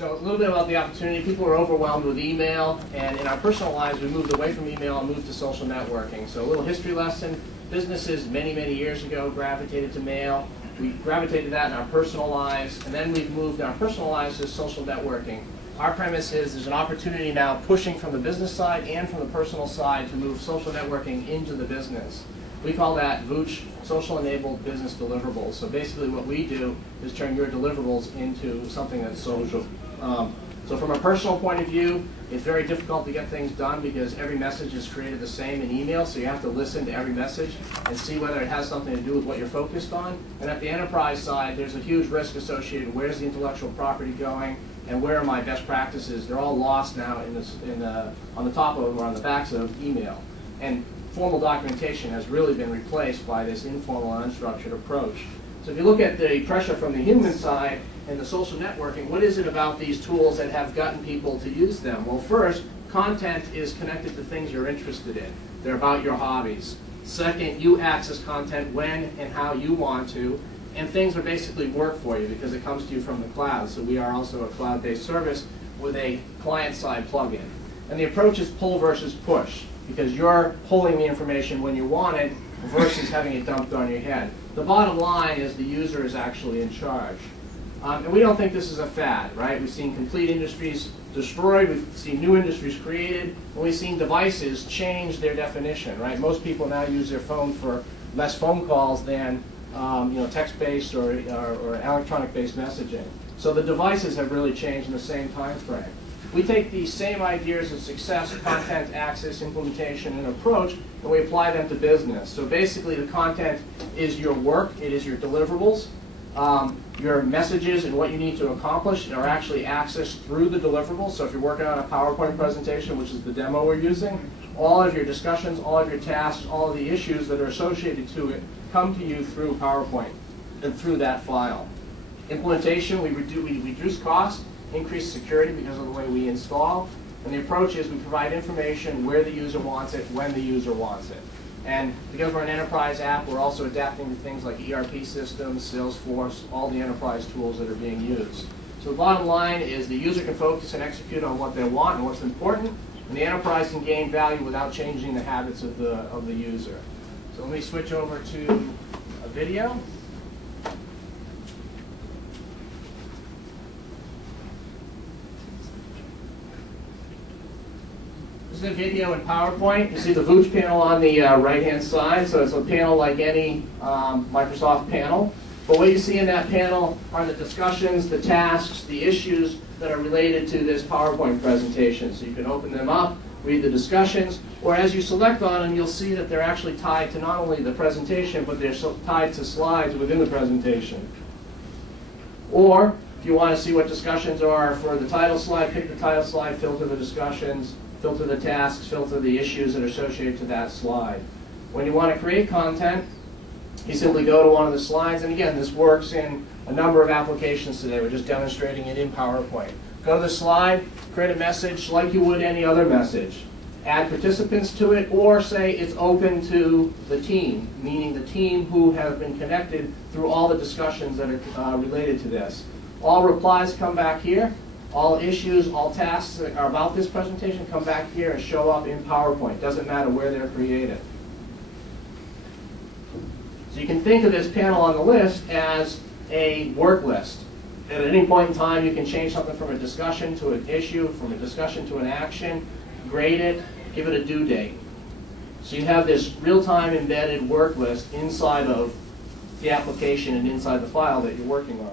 So a little bit about the opportunity. People are overwhelmed with email, and in our personal lives, we moved away from email and moved to social networking. So a little history lesson. Businesses many, many years ago gravitated to mail. We gravitated to that in our personal lives, and then we've moved our personal lives to social networking. Our premise is there's an opportunity now pushing from the business side and from the personal side to move social networking into the business. We call that Vuuch, social-enabled business deliverables. So basically what we do is turn your deliverables into something that's social. So from a personal point of view, it's very difficult to get things done because every message is created the same in email, so you have to listen to every message and see whether it has something to do with what you're focused on. And at the enterprise side, there's a huge risk associated. Where's the intellectual property going, and where are my best practices? They're all lost now on the top of or on the backs of email. And formal documentation has really been replaced by this informal and unstructured approach. So if you look at the pressure from the human side and the social networking, what is it about these tools that have gotten people to use them? Well, first, content is connected to things you're interested in. They're about your hobbies. Second, you access content when and how you want to, and things are basically work for you because it comes to you from the cloud. So we are also a cloud-based service with a client-side plugin. And the approach is pull versus push, because you're pulling the information when you want it versus having it dumped on your head. The bottom line is the user is actually in charge. And we don't think this is a fad, right? We've seen complete industries destroyed, we've seen new industries created, and we've seen devices change their definition, right? Most people now use their phone for less phone calls than text-based or electronic-based messaging. So the devices have really changed in the same time frame. We take these same ideas of success, content, access, implementation, and approach, and we apply them to business. So basically the content is your work, it is your deliverables. Your messages and what you need to accomplish are actually accessed through the deliverables. So if you're working on a PowerPoint presentation, which is the demo we're using, all of your discussions, all of your tasks, all of the issues that are associated to it come to you through PowerPoint and through that file. Implementation, we reduce cost, increase security because of the way we install. And the approach is we provide information where the user wants it, when the user wants it. And because we're an enterprise app, we're also adapting to things like ERP systems, Salesforce, all the enterprise tools that are being used. So the bottom line is the user can focus and execute on what they want and what's important, and the enterprise can gain value without changing the habits of the user. So let me switch over to a video. This is a video in PowerPoint. You see the Vuuch panel on the right-hand side, so it's a panel like any Microsoft panel. But what you see in that panel are the discussions, the tasks, the issues that are related to this PowerPoint presentation. So you can open them up, read the discussions, or as you select on them, you'll see that they're actually tied to not only the presentation, but they're tied to slides within the presentation. Or if you want to see what discussions are for the title slide, pick the title slide, filter the discussions, filter the tasks, filter the issues that are associated to that slide. When you want to create content, you simply go to one of the slides, and again, this works in a number of applications today. We're just demonstrating it in PowerPoint. Go to the slide, create a message like you would any other message. Add participants to it, or say it's open to the team, meaning the team who have been connected through all the discussions that are related to this. All replies come back here. All issues, all tasks that are about this presentation come back here and show up in PowerPoint. Doesn't matter where they're created. So you can think of this panel on the list as a work list. At any point in time, you can change something from a discussion to an issue, from a discussion to an action, grade it, give it a due date. So you have this real-time embedded work list inside of the application and inside the file that you're working on.